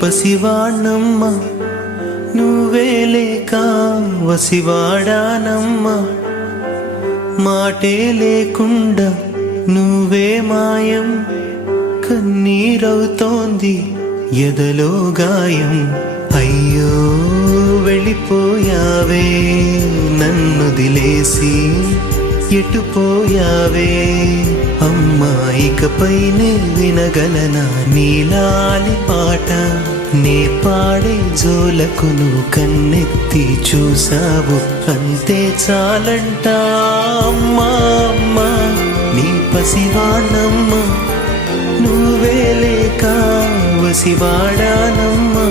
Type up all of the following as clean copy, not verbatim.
పసివాణ్ణమ్మ నువ్వే లేక వసివాడానమ్మ మాటే లేకుండా నువ్వే మాయం కన్నీరవుతోంది ఎదలో గాయం అయ్యో వెళ్ళిపోయావే నన్ను దిలేసి ఎటుపోయావే అమ్మా ఇకపైనే వినగలనా నీలాలి పాట నే పాడే జోలకు నువ్వు కన్నెత్తి చూసావు అంతే చాలంట అమ్మా అమ్మా నీ పసివాణమ్మ నువ్వే లేక వసివాడానమ్మా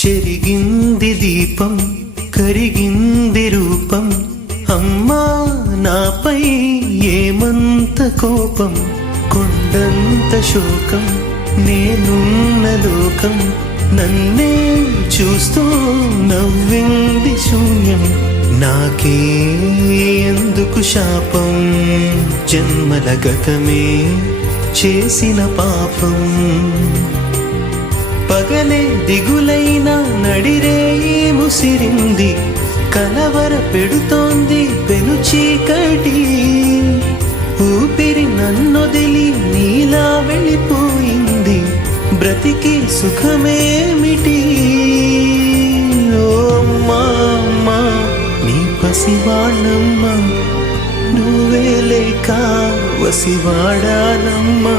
చెరిగింది దీపం కరిగింది రూపం అమ్మా నాపై ఏమంత కోపం కొండంత శోకం నేనున్న లోకం నన్నే చూస్తూ నవ్వింది శూన్యం నాకే ఎందుకు శాపం జన్మల గతమే చేసిన పాపం పగలే దిగులైన నడిరేయి ముసిరింది కలవర పెడుతోంది పెను చీకటి ఊపిరి నన్నొదిలి నీలా వెళ్ళిపోయింది బ్రతికి సుఖమేమిటి ఓ అమ్మా అమ్మా నీ పసివాణమ్మ నువ్వే లేక వసివాడానమ్మా